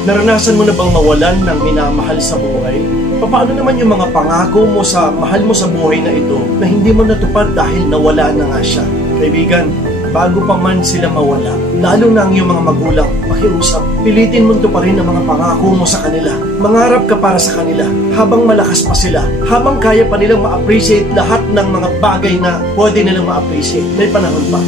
Naranasan mo na bang mawalan ng minamahal sa buhay? Paano naman yung mga pangako mo sa mahal mo sa buhay na ito na hindi mo natupad dahil nawala na nga siya? Kaibigan, bago pa man sila mawala, lalo na ang iyong mga magulang, pakiusap, pilitin mo tuparin ang mga pangako mo sa kanila. Mangarap ka para sa kanila habang malakas pa sila, habang kaya pa nilang ma-appreciate lahat ng mga bagay na pwede nilang ma-appreciate. May panahon pa.